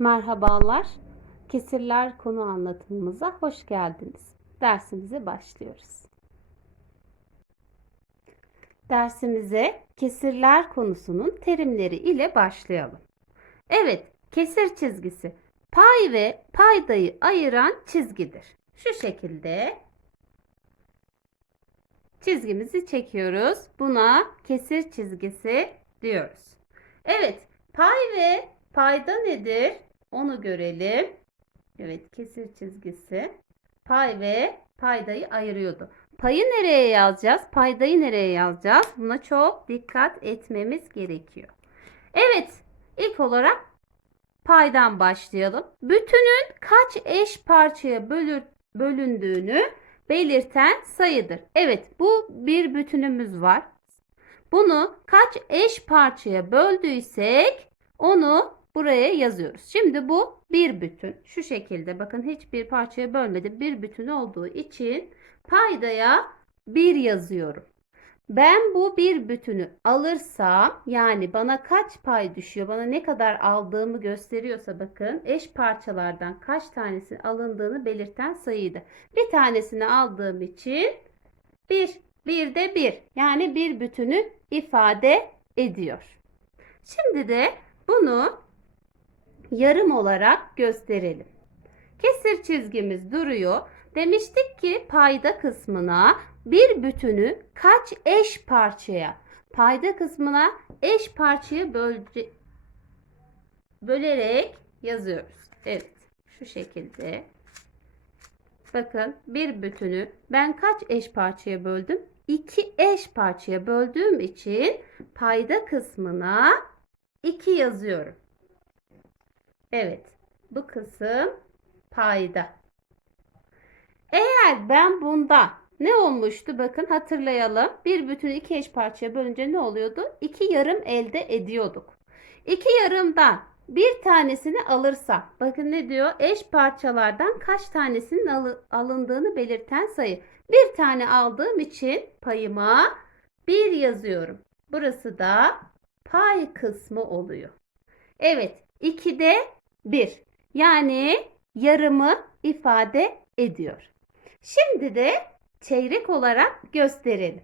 Merhabalar. Kesirler konu anlatımımıza hoş geldiniz. Dersimize başlıyoruz. Dersimize kesirler konusunun terimleri ile başlayalım. Evet, kesir çizgisi pay ve paydayı ayıran çizgidir. Şu şekilde çizgimizi çekiyoruz. Buna kesir çizgisi diyoruz. Evet, pay ve payda nedir? Onu görelim. Evet, kesir çizgisi. Pay ve paydayı ayırıyordu. Payı nereye yazacağız? Paydayı nereye yazacağız? Buna çok dikkat etmemiz gerekiyor. Evet, ilk olarak paydan başlayalım. Bütünün kaç eş parçaya bölür, bölündüğünü belirten sayıdır. Evet, bu bir bütünümüz var. Bunu kaç eş parçaya böldüysek onu buraya yazıyoruz. Şimdi bu bir bütün. Şu şekilde bakın hiçbir parçaya bölmedim. Bir bütün olduğu için paydaya 1 yazıyorum. Ben bu bir bütünü alırsam yani bana kaç pay düşüyor, bana ne kadar aldığımı gösteriyorsa bakın eş parçalardan kaç tanesinin alındığını belirten sayıydı. Bir tanesini aldığım için 1, bir de 1 yani bir bütünü ifade ediyor. Şimdi de bunu yarım olarak gösterelim. Kesir çizgimiz duruyor. Demiştik ki payda kısmına bir bütünü kaç eş parçaya? Payda kısmına eş parçaya bölce, bölerek yazıyoruz. Evet, şu şekilde. Bakın bir bütünü ben kaç eş parçaya böldüm? 2 eş parçaya böldüğüm için payda kısmına 2 yazıyorum. Evet, bu kısım payda. Eğer ben bunda ne olmuştu? Bakın hatırlayalım. Bir bütünü iki eş parçaya bölünce ne oluyordu? İki yarım elde ediyorduk. İki yarımdan bir tanesini alırsam, bakın ne diyor? Eş parçalardan kaç tanesinin alı- alındığını belirten sayı. Bir tane aldığım için payıma bir yazıyorum. Burası da pay kısmı oluyor. Evet, 2'de 1. Yani yarımı ifade ediyor. Şimdi de çeyrek olarak gösterelim.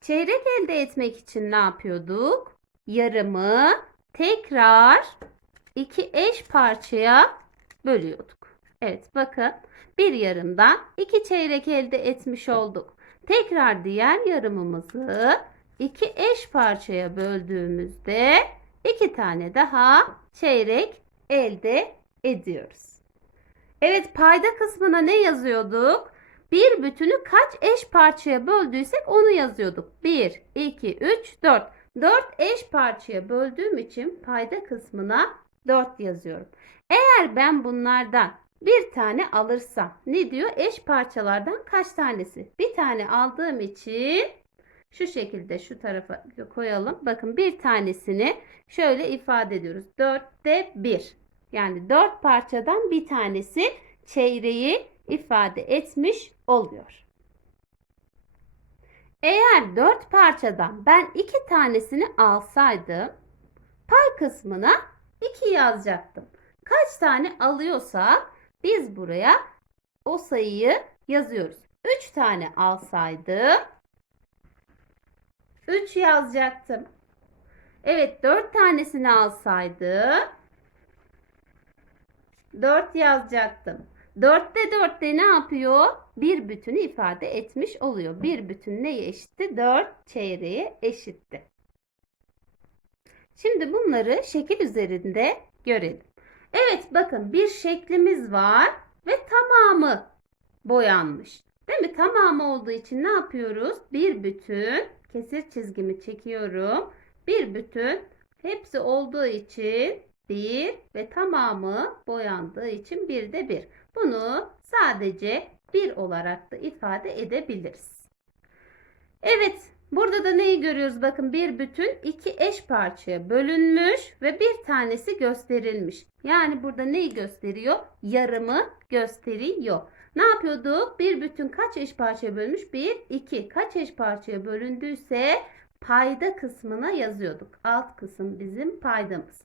Çeyrek elde etmek için ne yapıyorduk? Yarımı tekrar iki eş parçaya bölüyorduk. Evet bakın bir yarımdan iki çeyrek elde etmiş olduk. Tekrar diğer yarımımızı iki eş parçaya böldüğümüzde iki tane daha çeyrek elde ediyoruz. Evet payda kısmına ne yazıyorduk? Bir bütünü kaç eş parçaya böldüysek onu yazıyorduk. 1, 2, 3, 4. 4 eş parçaya böldüğüm için payda kısmına 4 yazıyorum. Eğer ben bunlardan bir tane alırsam ne diyor? Eş parçalardan kaç tanesi? Bir tane aldığım için şu şekilde şu tarafa koyalım. Bakın bir tanesini şöyle ifade ediyoruz. 4'te 1. Yani 4 parçadan bir tanesi çeyreği ifade etmiş oluyor. Eğer 4 parçadan ben 2 tanesini alsaydım pay kısmına 2 yazacaktım. Kaç tane alıyorsak biz buraya o sayıyı yazıyoruz. 3 tane alsaydım 3 yazacaktım. Evet 4 tanesini alsaydım 4 yazacaktım. 4'te 4'te ne yapıyor? Bir bütünü ifade etmiş oluyor. Bir bütün neye eşitti? 4 çeyreğe eşitti. Şimdi bunları şekil üzerinde görelim. Evet bakın bir şeklimiz var ve tamamı boyanmış. Değil mi? Tamamı olduğu için ne yapıyoruz? Bir bütün kesir çizgimi çekiyorum. Bir bütün hepsi olduğu için 1 ve tamamı boyandığı için bir de 1. Bunu sadece 1 olarak da ifade edebiliriz. Evet, burada da neyi görüyoruz? Bakın bir bütün iki eş parçaya bölünmüş ve bir tanesi gösterilmiş. Yani burada neyi gösteriyor? Yarımı gösteriyor. Ne yapıyorduk? Bir bütün kaç eş parçaya bölünmüş? 1, 2. Kaç eş parçaya bölündüyse payda kısmına yazıyorduk. Alt kısım bizim paydamız.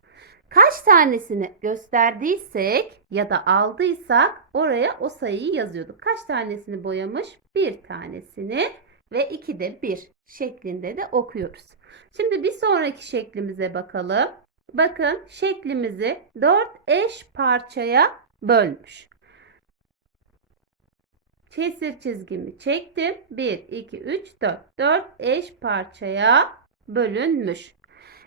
Kaç tanesini gösterdiysek ya da aldıysak oraya o sayıyı yazıyorduk. Kaç tanesini boyamış? Bir tanesini ve iki de bir şeklinde de okuyoruz. Şimdi bir sonraki şeklimize bakalım. Bakın şeklimizi dört eş parçaya bölmüş. Kesir çizgimi çektim. 1, 2, 3, 4. 4 eş parçaya bölünmüş.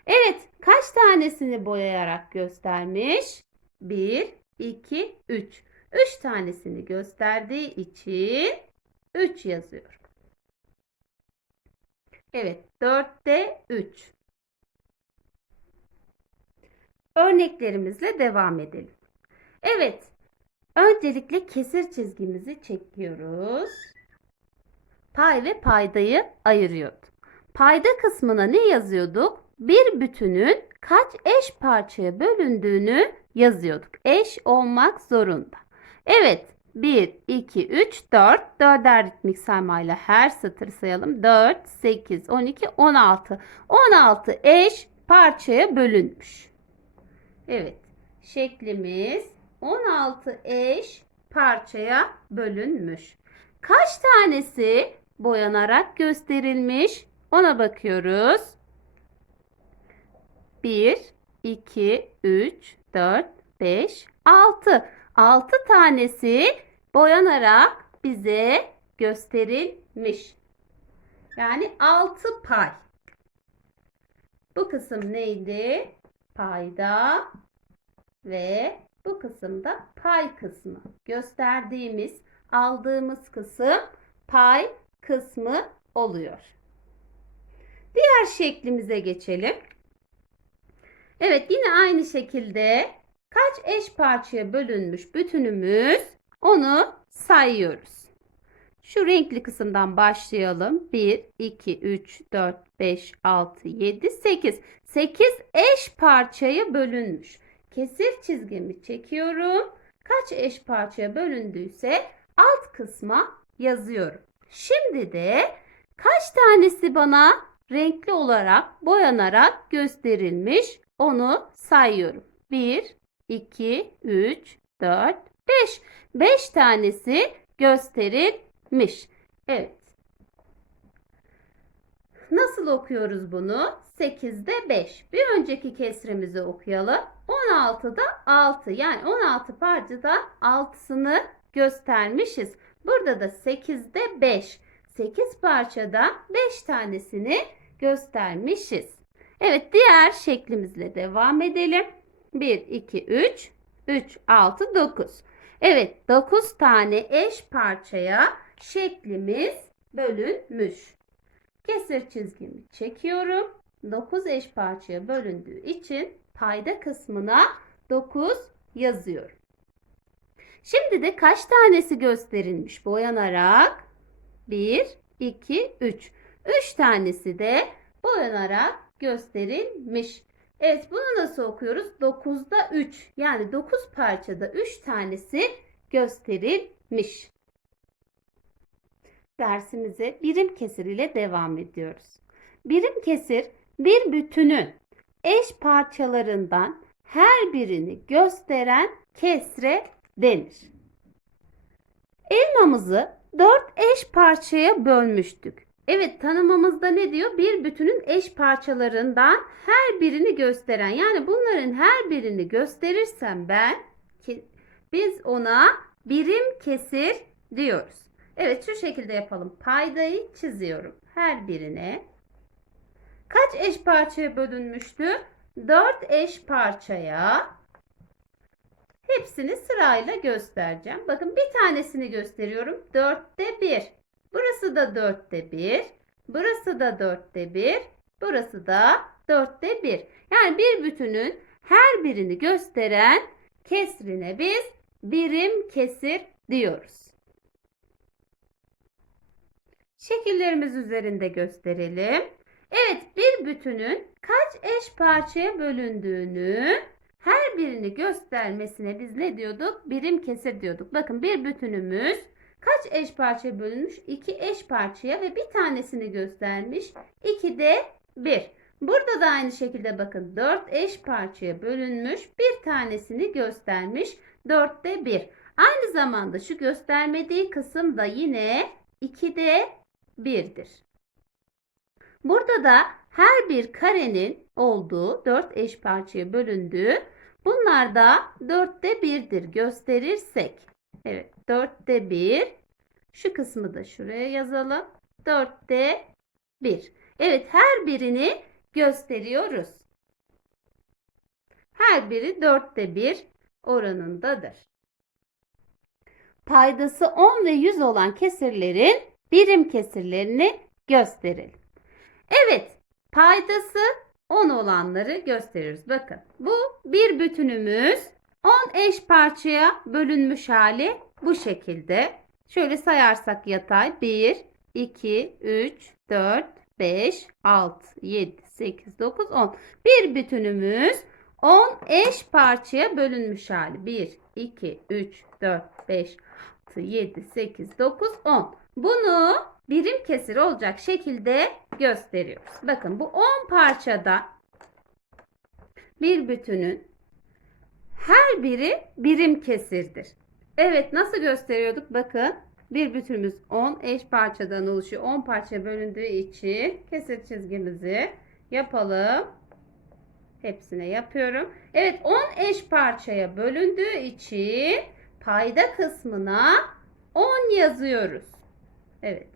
Evet, kaç tanesini boyayarak göstermiş? 1, 2, 3. 3 tanesini gösterdiği için 3 yazıyorum. Evet, 4'te 3. Örneklerimizle devam edelim. Evet, öncelikle kesir çizgimizi çekiyoruz. Pay ve paydayı ayırıyorduk. Payda kısmına ne yazıyorduk? Bir bütünün kaç eş parçaya bölündüğünü yazıyorduk. Eş olmak zorunda. Evet, 1, 2, 3, 4. Dörder ritmik saymayla her satır sayalım. 4, 8, 12, 16. 16 eş parçaya bölünmüş. Evet, şeklimiz 16 eş parçaya bölünmüş. Kaç tanesi boyanarak gösterilmiş? Ona bakıyoruz. 1, 2, 3, 4, 5, 6. 6 tanesi boyanarak bize gösterilmiş. Yani 6 pay. Bu kısım neydi? Payda ve bu kısımda pay kısmı. Gösterdiğimiz, aldığımız kısım pay kısmı oluyor. Diğer şeklimize geçelim. Evet yine aynı şekilde kaç eş parçaya bölünmüş bütünümüz onu sayıyoruz. Şu renkli kısımdan başlayalım. 1, 2, 3, 4, 5, 6, 7, 8. 8 eş parçaya bölünmüş. Kesir çizgimi çekiyorum. Kaç eş parçaya bölündüyse alt kısma yazıyorum. Şimdi de kaç tanesi bana renkli olarak boyanarak gösterilmiş onu sayıyorum. 1, 2, 3, 4, 5. 5 tanesi gösterilmiş. Evet. Nasıl okuyoruz bunu? 8'de 5. Bir önceki kesrimizi okuyalım. 16'da 6. Yani 16 parçada 6'sını göstermişiz. Burada da 8'de 5. 8 parçada 5 tanesini göstermişiz. Evet diğer şeklimizle devam edelim. 1, 2, 3, 3, 6, 9. Evet 9 tane eş parçaya şeklimiz bölünmüş. Kesir çizgimi çekiyorum. 9 eş parçaya bölündüğü için payda kısmına 9 yazıyorum. Şimdi de kaç tanesi gösterilmiş boyanarak? 1, 2, 3. 3 tanesi de boyanarak gösterilmiş. Evet bunu nasıl okuyoruz? 9'da 3 yani 9 parçada 3 tanesi gösterilmiş. Dersimize birim kesir ile devam ediyoruz. Birim kesir bir bütünün eş parçalarından her birini gösteren kesre denir. Elmamızı 4 eş parçaya bölmüştük. Evet tanımımızda ne diyor? Bir bütünün eş parçalarından her birini gösteren. Yani bunların her birini gösterirsem ben ki biz ona birim kesir diyoruz. Evet şu şekilde yapalım. Paydayı çiziyorum her birine. Kaç eş parçaya bölünmüştü? 4 eş parçaya. Hepsini sırayla göstereceğim. Bakın bir tanesini gösteriyorum. 4'te 1. Burası da 4'te 1. Burası da 4'te 1. Burası da 4'te 1. Yani bir bütünün her birini gösteren kesrine biz birim kesir diyoruz. Şekillerimiz üzerinde gösterelim. Evet bir bütünün kaç eş parçaya bölündüğünü her birini göstermesine biz ne diyorduk? Birim kesir diyorduk. Bakın bir bütünümüz kaç eş parçaya bölünmüş? 2 eş parçaya ve bir tanesini göstermiş. 2 de 1. Burada da aynı şekilde bakın 4 eş parçaya bölünmüş. Bir tanesini göstermiş. 4'te 1. Aynı zamanda şu göstermediği kısım da yine 2'de 1'dir. Burada da her bir karenin olduğu 4 eş parçaya bölündüğü bunlar da 4'te 1'dir gösterirsek. Evet 4'te 1. Şu kısmı da şuraya yazalım. 4'te 1. Evet her birini gösteriyoruz. Her biri 4'te 1 oranındadır. Paydası 10 ve 100 olan kesirlerin birim kesirlerini gösterelim. Evet, paydası 10 olanları gösteriyoruz. Bakın bu bir bütünümüz 10 eş parçaya bölünmüş hali bu şekilde. Şöyle sayarsak yatay 1, 2, 3, 4, 5, 6, 7, 8, 9, 10. Bir bütünümüz 10 eş parçaya bölünmüş hali. 1, 2, 3, 4, 5, 6, 7, 8, 9, 10. Bunu birim kesir olacak şekilde gösteriyoruz. Bakın bu 10 parçada bir bütünün her biri birim kesirdir. Evet nasıl gösteriyorduk? Bakın bir bütünümüz 10 eş parçadan oluşuyor. 10 parça bölündüğü için kesir çizgimizi yapalım. Hepsine yapıyorum. Evet 10 eş parçaya bölündüğü için payda kısmına 10 yazıyoruz. Evet.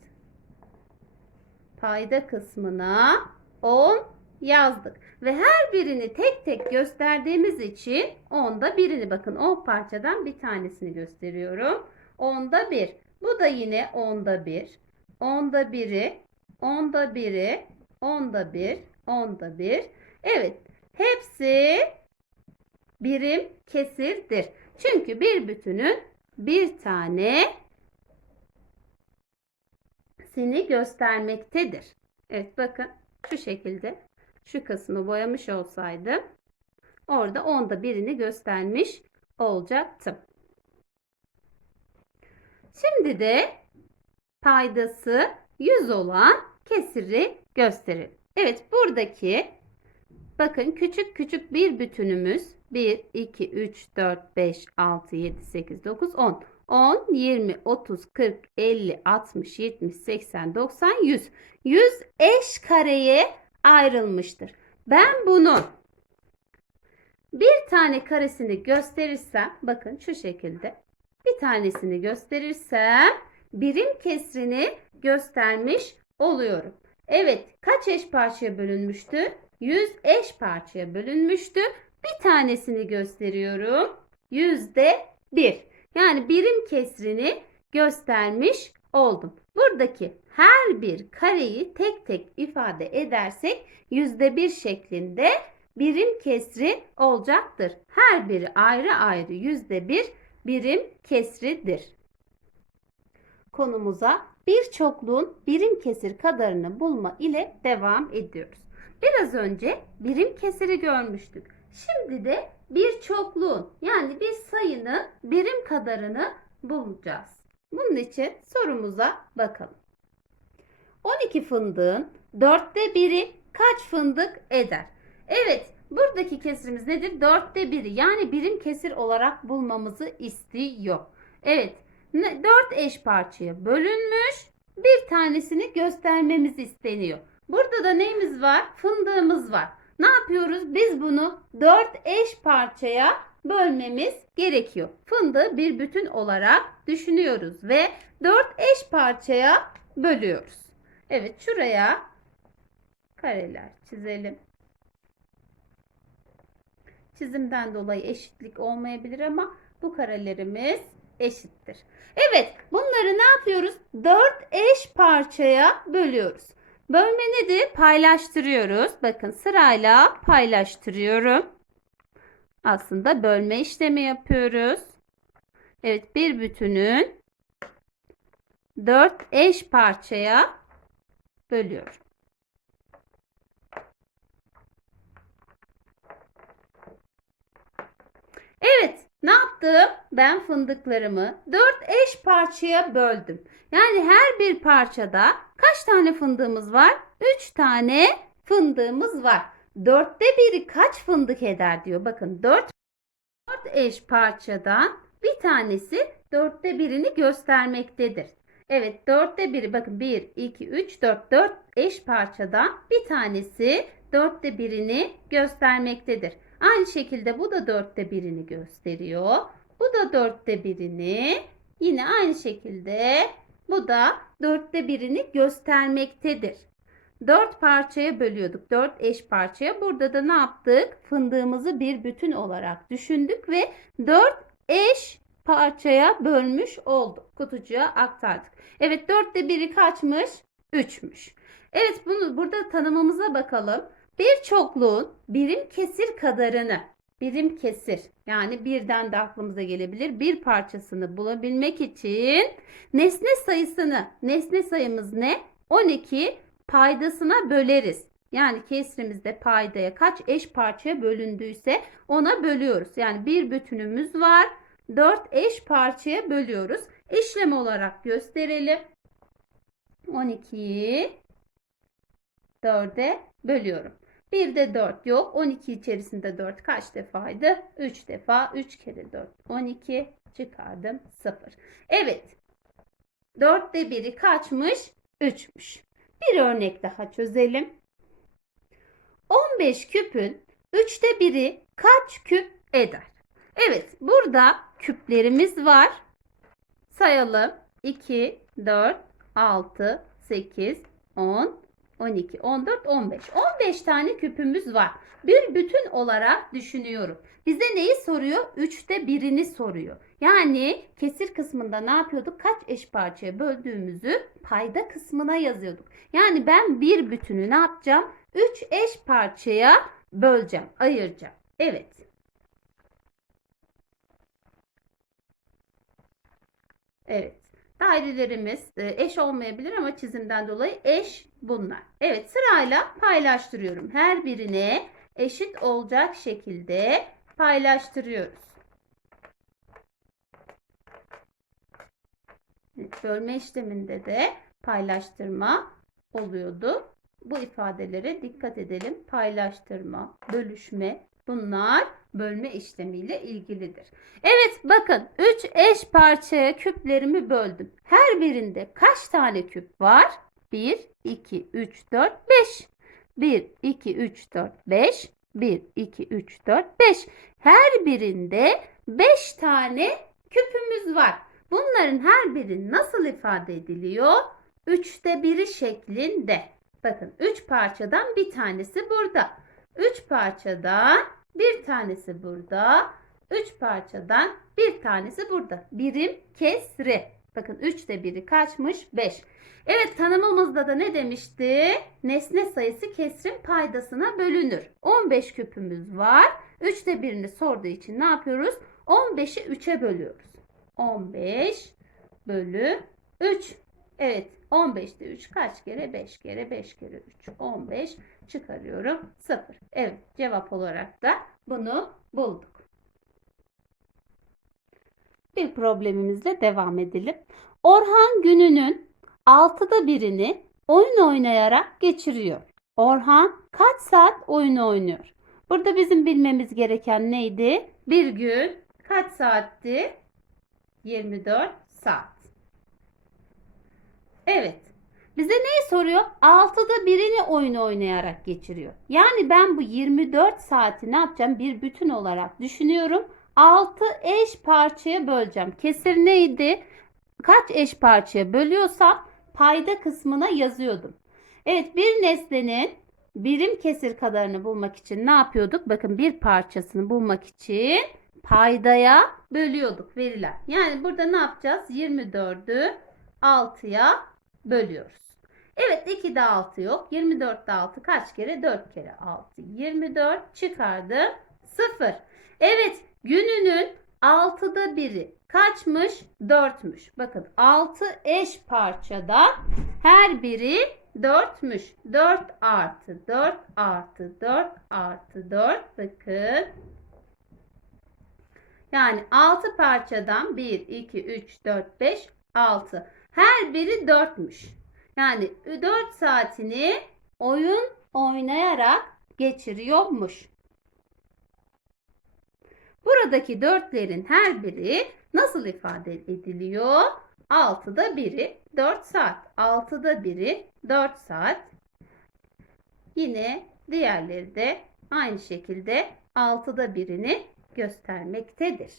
Payda kısmına 10 yazdık. Ve her birini tek tek gösterdiğimiz için onda birini bakın 10 parçadan bir tanesini gösteriyorum. Onda 1. Bu da yine onda 1. Onda biri, onda biri, onda bir, onda bir. Evet. Hepsi birim kesirdir. Çünkü bir bütünün bir tane seni göstermektedir. Evet bakın şu şekilde şu kısmı boyamış olsaydım orada onda birini göstermiş olacaktım. Şimdi de paydası 100 olan kesiri gösterelim. Evet buradaki bakın küçük küçük bir bütünümüz 1, 2, 3, 4, 5, 6, 7, 8, 9, 10. 10, 20, 30, 40, 50, 60, 70, 80, 90, 100. 100 eş kareye ayrılmıştır. Ben bunun bir tane karesini gösterirsem bakın şu şekilde bir tanesini gösterirsem birim kesrini göstermiş oluyorum. Evet kaç eş parçaya bölünmüştü? 100 eş parçaya bölünmüştü. Bir tanesini gösteriyorum. Yüzde 1. Yani birim kesrini göstermiş oldum. Buradaki her bir kareyi tek tek ifade edersek yüzde bir şeklinde birim kesri olacaktır. Her biri ayrı ayrı yüzde bir birim kesridir. Konumuza bir çokluğun birim kesir kadarını bulma ile devam ediyoruz. Biraz önce birim kesiri görmüştük. Şimdi de bir çokluğun yani bir sayının birim kadarını bulacağız. Bunun için sorumuza bakalım. 12 fındığın dörtte biri kaç fındık eder? Evet buradaki kesirimiz nedir? Dörtte biri yani birim kesir olarak bulmamızı istiyor. Evet 4 eş parçaya bölünmüş bir tanesini göstermemiz isteniyor. Burada da neyimiz var? Fındığımız var. Ne yapıyoruz? Biz bunu 4 eş parçaya bölmemiz gerekiyor. Fındığı bir bütün olarak düşünüyoruz ve 4 eş parçaya bölüyoruz. Evet şuraya kareler çizelim. Çizimden dolayı eşitlik olmayabilir ama bu karelerimiz eşittir. Evet bunları ne yapıyoruz? 4 eş parçaya bölüyoruz. Bölme nedir? Paylaştırıyoruz. Bakın sırayla paylaştırıyorum. Aslında bölme işlemi yapıyoruz. Evet bir bütünün 4 eş parçaya bölüyorum. Evet ne yaptım? Ben fındıklarımı 4 eş parçaya böldüm. Yani her bir parçada kaç tane fındığımız var? 3 tane fındığımız var. Dörtte biri kaç fındık eder diyor. Bakın dört, dört eş parçadan bir tanesi dörtte birini göstermektedir. Evet dörtte biri bakın 1, 2, 3, 4, 4 eş parçadan bir tanesi dörtte birini göstermektedir. Aynı şekilde bu da dörtte birini gösteriyor. Bu da dörtte birini. Yine aynı şekilde bu da dörtte birini göstermektedir. Dört parçaya bölüyorduk. Dört eş parçaya. Burada da ne yaptık? Fındığımızı bir bütün olarak düşündük ve dört eş parçaya bölmüş olduk. Kutucuğa aktardık. Evet dörtte biri kaçmış? Üçmüş. Evet bunu burada tanımımıza bakalım. Bir çokluğun birim kesir kadarını birim kesir yani birden de aklımıza gelebilir bir parçasını bulabilmek için nesne sayısını nesne sayımız ne? 12 paydasına böleriz. Yani kesrimizde paydaya kaç eş parçaya bölündüyse ona bölüyoruz. Yani bir bütünümüz var. 4 eş parçaya bölüyoruz. İşlem olarak gösterelim. 12'yi 4'e bölüyorum. Bir de 4 yok. 12 içerisinde 4 kaç defaydı? 3 defa. 3 kere 4. 12 çıkardım 0. Evet. 4'te 1'i kaçmış? 3'müş. Bir örnek daha çözelim. 15 küpün 3'te 1'i kaç küp eder? Evet, burada küplerimiz var. Sayalım. 2, 4, 6, 8, 10, 12, 14, 15. 15 tane küpümüz var. Bir bütün olarak düşünüyorum. Bize neyi soruyor? 3'te birini soruyor. Yani kesir kısmında ne yapıyorduk? Kaç eş parçaya böldüğümüzü payda kısmına yazıyorduk. Yani ben bir bütünü ne yapacağım? 3 eş parçaya böleceğim, ayıracağım. Evet. Evet. Dairelerimiz e, eş olmayabilir ama çizimden dolayı eş bunlar. Evet sırayla paylaştırıyorum. Her birine eşit olacak şekilde paylaştırıyoruz. Evet, bölme işleminde de paylaştırma oluyordu. Bu ifadelere dikkat edelim. Paylaştırma, bölüşme bunlar bölme işlemiyle ilgilidir. Evet bakın 3 eş parçaya küplerimi böldüm. Her birinde kaç tane küp var? 1, 2, 3, 4, 5. 1, 2, 3, 4, 5. 1, 2, 3, 4, 5. Her birinde 5 tane küpümüz var. Bunların her biri nasıl ifade ediliyor? 3'te 1'i şeklinde. Bakın 3 parçadan bir tanesi burada. 3 parçadan bir tanesi burada. 3 parçadan bir tanesi burada. Birim kesri. Bakın 3'te biri kaçmış? 5. Evet tanımımızda da ne demişti? Nesne sayısı kesrin paydasına bölünür. 15 küpümüz var. 3'te birini sorduğu için ne yapıyoruz? 15'i 3'e bölüyoruz. 15 bölü 3. Evet 15'te 3 kaç kere? 5 kere 5 kere 3. 15 çıkarıyorum 0. Evet cevap olarak da bunu bulduk. Bir problemimizle devam edelim. Orhan gününün 6'da birini oyun oynayarak geçiriyor. Orhan kaç saat oyun oynuyor? Burada bizim bilmemiz gereken neydi? Bir gün kaç saatti? 24 saat. Evet. Bize neyi soruyor? 6'da birini oyun oynayarak geçiriyor. Yani ben bu 24 saati ne yapacağım? Bir bütün olarak düşünüyorum. 6 eş parçaya böleceğim. Kesir neydi? Kaç eş parçaya bölüyorsam payda kısmına yazıyordum. Evet bir nesnenin birim kesir kadarını bulmak için ne yapıyorduk? Bakın bir parçasını bulmak için paydaya bölüyorduk verilen. Yani burada ne yapacağız? 24'ü 6'ya bölüyoruz. Evet 2'de 6 yok. 24'te 6 kaç kere? 4 kere 6. 24 çıkardım. 0. Evet gününün 6'da biri kaçmış? 4'müş. Bakın 6 eş parçada her biri 4'müş. 4 artı 4 artı 4 artı 4. Bakın. Yani 6 parçadan 1, 2, 3, 4, 5, 6. Her biri 4'müş. Yani 4 saatini oyun oynayarak geçiriyormuş. Buradaki dörtlerin her biri nasıl ifade ediliyor? 6'da 1'i 4 saat. 6'da 1'i 4 saat. Yine diğerleri de aynı şekilde 6'da birini göstermektedir.